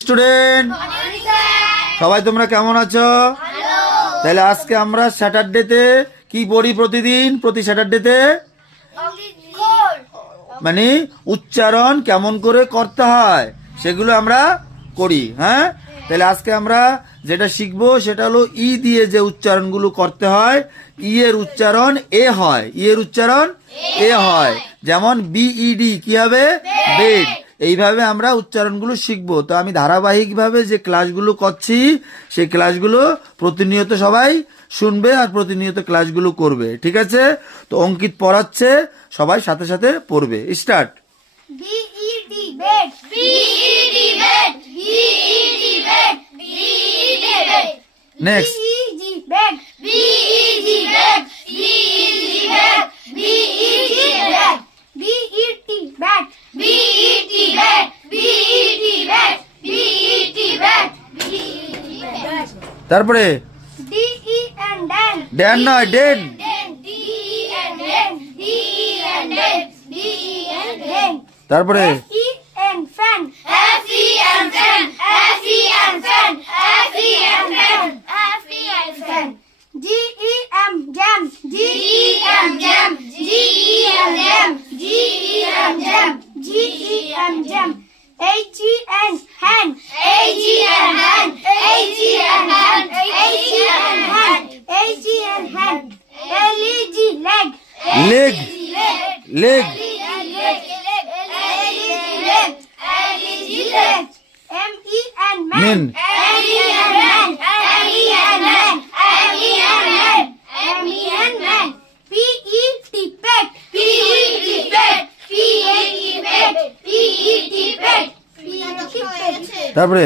Student সবাই তোমরা কেমন আছো? তাহলে আজকে আমরা স্যাটারডেতে কি পড়ি? প্রতি স্যাটারডেতে মানে উচ্চারণ কেমন করে করতে হয় সেগুলো আমরা করি। হ্যাঁ, তাহলে আজকে আমরা যেটা শিখবো সেটা হলো ই দিয়ে যে উচ্চারণগুলো করতে হয়। ই এর উচ্চারণ এ হয়, ই এর উচ্চারণ এ হয়। যেমন বিইডি কি হবে? বেড। এইভাবে আমরা উচ্চারণগুলো শিখবো। তো আমি ধারাবাহিকভাবে যে ক্লাসগুলো করছি সেই ক্লাসগুলো প্রতিনিয়ত সবাই শুনবে আর প্রতিনিয়ত ক্লাসগুলো করবে, ঠিক আছে? তো অঙ্কিত পড়াচ্ছে, সবাই সাথে সাথে পড়বে। Start. B-E-D bed. B-E-D bed. B-E-D bed. B-E-D bed. Next. B-E-D bed. B-E-D bed. B-E-D bed. B-E-D bed. B-E-T bed. B-E-T bed. B-E-T bed. B-E-T bed. B-E-T bed. তারপরে D-E-N den. ড্যান নয়, ডেন। Den. D-E-N den. D-E-N den. D-E-N den. তারপরে F-E-N fan. F-E-N fan. F-E-N fan. F-E-N fan. F-E-N fan. G-E-M jam. G-E-M jam. G-E-M jam. G-E-M jam. G-E-M jam. H-E-N hand. H-E-N hand. H-E-N hand. H-E-N hand. H-E-N hand. L-E-G leg. Leg, leg. Men. তারপরে